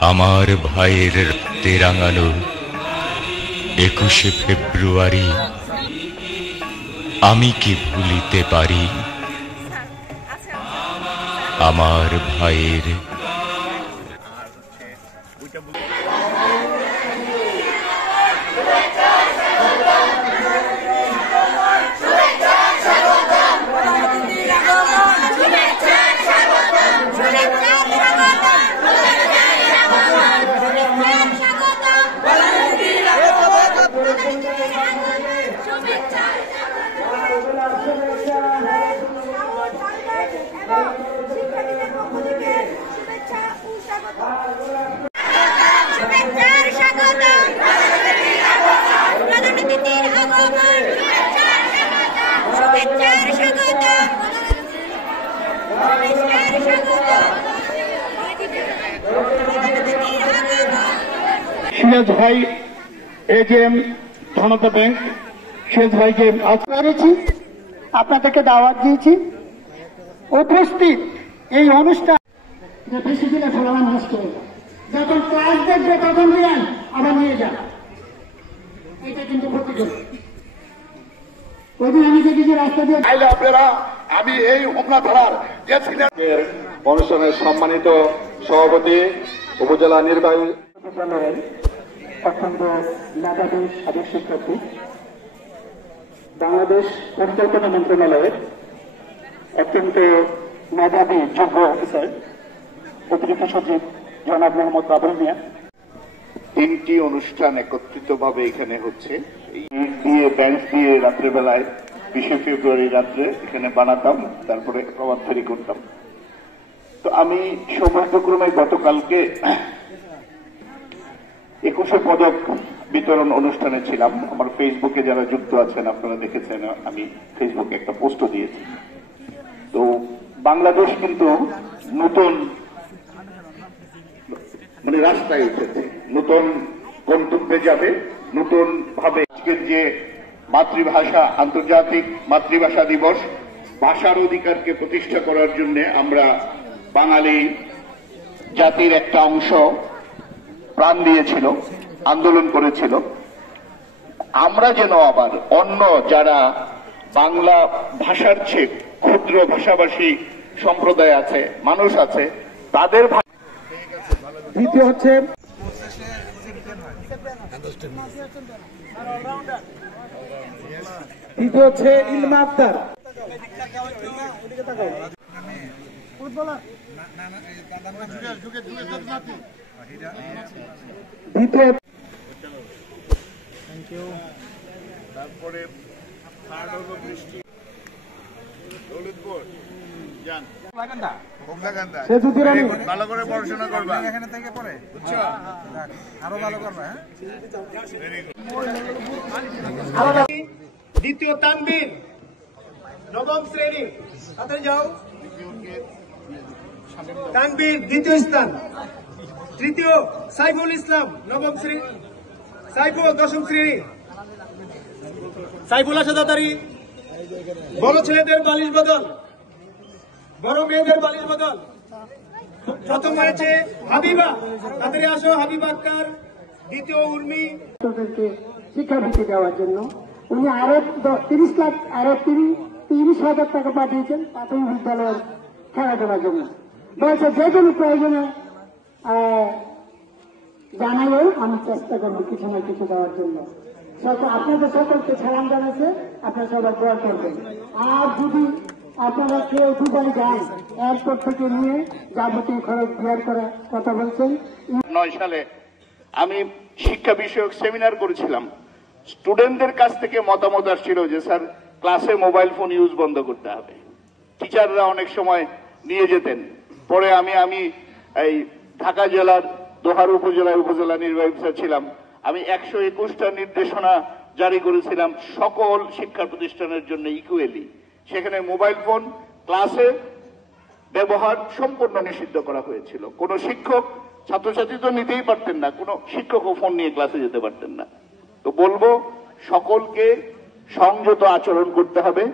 আমার ভাইয়ের রক্তে রাঙানো 21শে ফেব্রুয়ারি আমি কি ভুলিতে পারি? আমার ভাইয়ের সিরাজ ভাই এজেএম ধনতা ব্যাংক সিরাজ ভাইকে আজ করেছি, আপনাদেরকে দাওয়াত দিয়েছি। উপস্থিত এই অনুষ্ঠান বেশি দিনে ফলাফল নষ্ট হয়ে যায়, যখন ক্লাস দেখবে তখন দিলেন আবার নিয়ে যান, এটা কিন্তু প্রতিযোগ। ওইদিন আমি দেখেছি রাস্তা দিয়ে আপনারা আমি এই হোমনা থানার যে অনুষ্ঠানের সম্মানিত সভাপতি উপজেলা নির্বাহী অত্যন্ত মেধাবী সাবেক শিক্ষার্থী, বাংলাদেশ পরিকল্পনা মন্ত্রণালয়ের অত্যন্ত মেধাবী যোগ্য অফিসার অতিরিক্ত সচিব জনাব মোহাম্মদ বাবুল মিয়া। 3টি অনুষ্ঠান একত্রিতভাবে এখানে হচ্ছে। ইট দিয়ে বেঞ্চ দিয়ে রাত্রেবেলায় 20শে ফেব্রুয়ারি রাত্রে এখানে বানাতাম, তারপরে প্রভাত ফেরি করতাম। তো আমি সৌভাগ্যক্রমে গতকালকে 21শে পদক বিতরণ অনুষ্ঠানে ছিলাম। আমার ফেসবুকে যারা যুক্ত আছেন আপনারা দেখেছেন, আমি ফেসবুকে একটা পোস্টও দিয়েছি। তো বাংলাদেশ কিন্তু নতুন রাস্তায় উঠেছে, নতুন গন্তব্যে যাবে, নতুন ভাবে। আজকের যে মাতৃভাষা আন্তর্জাতিক মাতৃভাষা দিবস, ভাষার অধিকারকে প্রতিষ্ঠা করার জন্য আমরা বাঙালি জাতির একটা অংশ প্রাণ দিয়েছিল, আন্দোলন করেছিল। আমরা যেন আবার অন্য যারা বাংলা ভাষার চেয়ে ক্ষুদ্র ভাষাভাষী সম্প্রদায় আছে, মানুষ আছে, তাদের দ্বিতীয় হচ্ছে ইলমা আক্তার। তারপরে দৌলতপুর যান, ভালো করে পড়াশোনা করবা, এখানে থেকে পড়ে বুঝছো, আরো ভালো করবা। দ্বিতীয় তানবীর নবম শ্রেণী, তাতে যাও। তানবীর দ্বিতীয় স্থান। তৃতীয় সাইফুল ইসলাম নবম শ্রেণী, সাইফুল দশম শ্রেণী। সাইফুল আসা তাড়াতাড়ি। বড় ছেলেদের বালিশ বদল, বড় মেয়েদের বালিশ বদল। প্রথম হয়েছে হাবিবা, তাড়াতাড়ি আসো। হাবিবা আক্তার। দ্বিতীয় উর্মি। শিক্ষাবৃত্তি দেওয়ার জন্য উনি আরো 30,000 টাকা পাঠিয়েছেন প্রাথমিক বিদ্যালয়ের খেলাধুলার জন্য। বলছে যে কোনো প্রয়োজনে জানালেও আমি চেষ্টা করবো কিছু না কিছু দেওয়ার জন্য। আপনাদের সকলকে সালাম জানাচ্ছে, আপনারা সবাই দোয়া করবেন। আর যদি আপনারা কেউ দুবাই যান, এয়ারপোর্ট থেকে নিয়ে যাবতীয় খরচ বিয়ার করার কথা বলছেন। 9 সালে আমি শিক্ষা বিষয়ক সেমিনার করেছিলাম। স্টুডেন্টদের কাছ থেকে মতামত আসছিল যে স্যার ক্লাসে মোবাইল ফোন ইউজ বন্ধ করতে হবে। টিচাররা অনেক সময় নিয়ে যেতেন। পরে আমি এই ঢাকা জেলার দোহার উপজেলায় উপজেলা নির্বাহী অফিসার ছিলাম। আমি 121টা নির্দেশনা জারি করেছিলাম সকল শিক্ষা প্রতিষ্ঠানের জন্য ইকুয়ালি। সেখানে মোবাইল ফোন ক্লাসে ব্যবহার সম্পূর্ণ নিষিদ্ধ করা হয়েছিল। কোন শিক্ষক, ছাত্রছাত্রী তো নিতেই পারতেন না, কোন শিক্ষকও ফোন নিয়ে ক্লাসে যেতে পারতেন না। তো বলবো সকলকে সংযত আচরণ করতে হবে,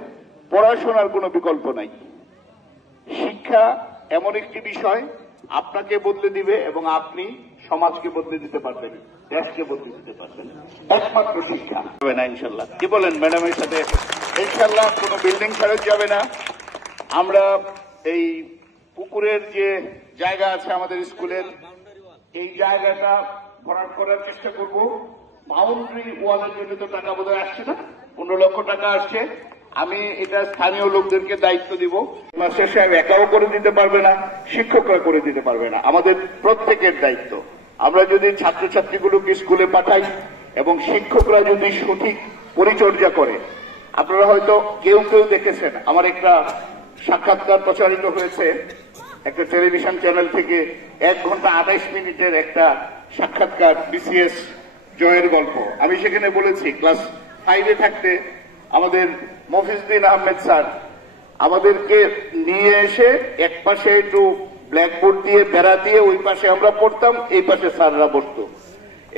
পড়াশোনার কোনো বিকল্প নাই। শিক্ষা এমন একটি বিষয় আপনাকে বদলে দিবে এবং আপনি সমাজকে বদলে দিতে পারবেন, দেশকে বদলে দিতে পারবেন। একমাত্র শিক্ষা হবে না ইনশাল্লাহ। কি বলেন ম্যাডামের সাথে? ইনশাল্লাহ কোনো বিল্ডিং ফেরত যাবে না। আমরা এই পুকুরের যে জায়গা আছে আমাদের স্কুলের, এই জায়গাটা ভরাট করার চেষ্টা করব। বাউন্ডারি ওয়ালের জন্য তো টাকা বোধহয় আসছে না, 15 লক্ষ টাকা আসছে। আমি এটা স্থানীয় লোকদেরকে দায়িত্ব দিব। মাস্টার সাহেব একাও করে দিতে পারবে না, শিক্ষকরা করে দিতে পারবে না, আমাদের প্রত্যেকের দায়িত্ব। আমরা যদি ছাত্রছাত্রীগুলোকে স্কুলে পাঠাই এবং শিক্ষকরা যদি সঠিক পরিচর্যা করে, আপনারা হয়তো কেউ কেউ দেখেছেন, আমার একটা সাক্ষাৎকার প্রচারিত হয়েছে একটা টেলিভিশন চ্যানেল থেকে, 1 ঘন্টা 28 মিনিটের একটা সাক্ষাৎকার, বিসিএস জয়ের গল্প। আমি সেখানে বলেছি ক্লাস 5-এ থাকতে আমাদের মফিজউদ্দিন আহমেদ স্যার আমাদেরকে নিয়ে এসে এক পাশে একটু ব্ল্যাকবোর্ড দিয়ে বেড়া দিয়ে ওই পাশে আমরা পড়তাম, এই পাশে স্যাররা বসতো,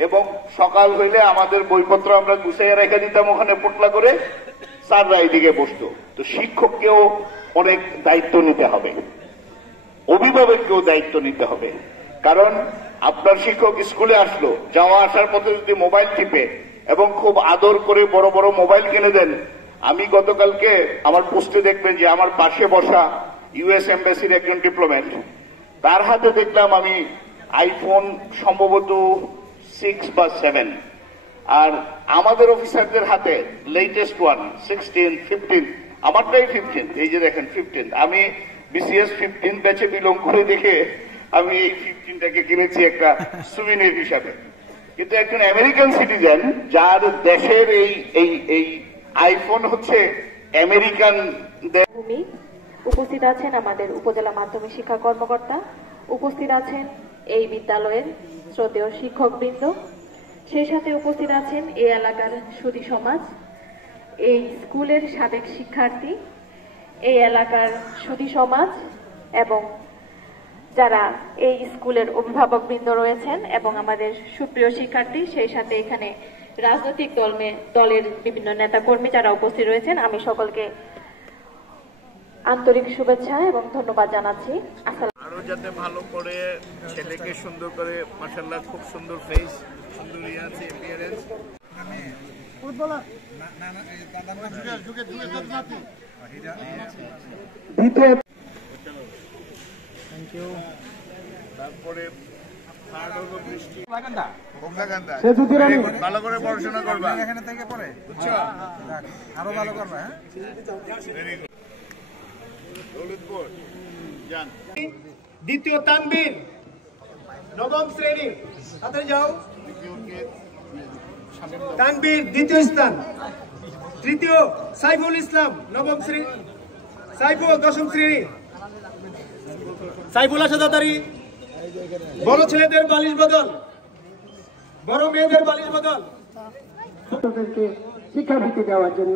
এবং সকাল হইলে আমাদের বইপত্র আমরা গুছিয়ে রেখে দিতাম ওখানে পোটলা করে, স্যাররা এইদিকে বসতো। তো শিক্ষককেও অনেক দায়িত্ব নিতে হবে, অভিভাবককেও দায়িত্ব নিতে হবে। কারণ আপনার শিক্ষক স্কুলে আসলো, যাওয়া আসার পথে যদি মোবাইল টিপে এবং খুব আদর করে বড় বড় মোবাইল কিনে দেন। আমি গতকালকে আমার পোস্টে দেখবেন যে আমার পাশে বসা ইউএস এম্বাসির একজন ডিপ্লোম্যাট, তার হাতে দেখলাম আমি আইফোন সম্ভবত 6 বা 7, আর আমাদের অফিসারদের হাতে লেটেস্ট ওয়ান 16, 15, আমারটাই 15, এই যে দেখেন 15। আমি বিসিএস 15 ব্যাচে বিলং করে দেখে আমি এই 15টাকে কিনেছি একটা সুভিনির হিসাবে। কিন্তু একজন আমেরিকান সিটিজেন যার দেশের এই আইফোন হচ্ছে আমেরিকান। উপস্থিত আছেন আমাদের উপজেলা মাধ্যমিক শিক্ষা কর্মকর্তা, উপস্থিত আছেন এই বিদ্যালয়ের শ্রদ্ধেয় শিক্ষকবৃন্দ, সেই সাথে উপস্থিত আছেন এই এলাকার সুধী সমাজ, এই স্কুলের সাবেক শিক্ষার্থী, এই এলাকার সুধী সমাজ এবং যারা এই স্কুলের অভিভাবকবৃন্দ রয়েছেন এবং আমাদের সুপ্রিয় শিক্ষার্থী, সেই সাথে এখানে রাজনৈতিক দলের বিভিন্ন নেতাকর্মী যারা উপস্থিত রয়েছেন, আমি সকলকে আন্তরিক শুভেচ্ছা এবং ধন্যবাদ জানাচ্ছি। আরো যাতে ভালো করে ছেলেকে সুন্দর করে, মাশাআল্লাহ খুব সুন্দর ফেস, সুন্দর আছে অ্যাপিয়ারেন্স। তারপরে ভালো করে পড়াশোনা করবা, এখানে থেকে পড়ে বুঝছো, আরো ভালো করবা। দ্বিতীয় তানবীর, নবম শ্রেণী, তাড়াতাড়ি যাও। তানবীর দ্বিতীয় স্থান। তৃতীয় সাইফুল ইসলাম, নবম শ্রেণী। সাইফুল 10ম শ্রেণী। সাইফুল আসা তাড়াতাড়ি। বড় ছেলেদের বালিশ বদল, বড় মেয়েদের বালিশ বদল। শিক্ষাবৃত্তি দেওয়ার জন্য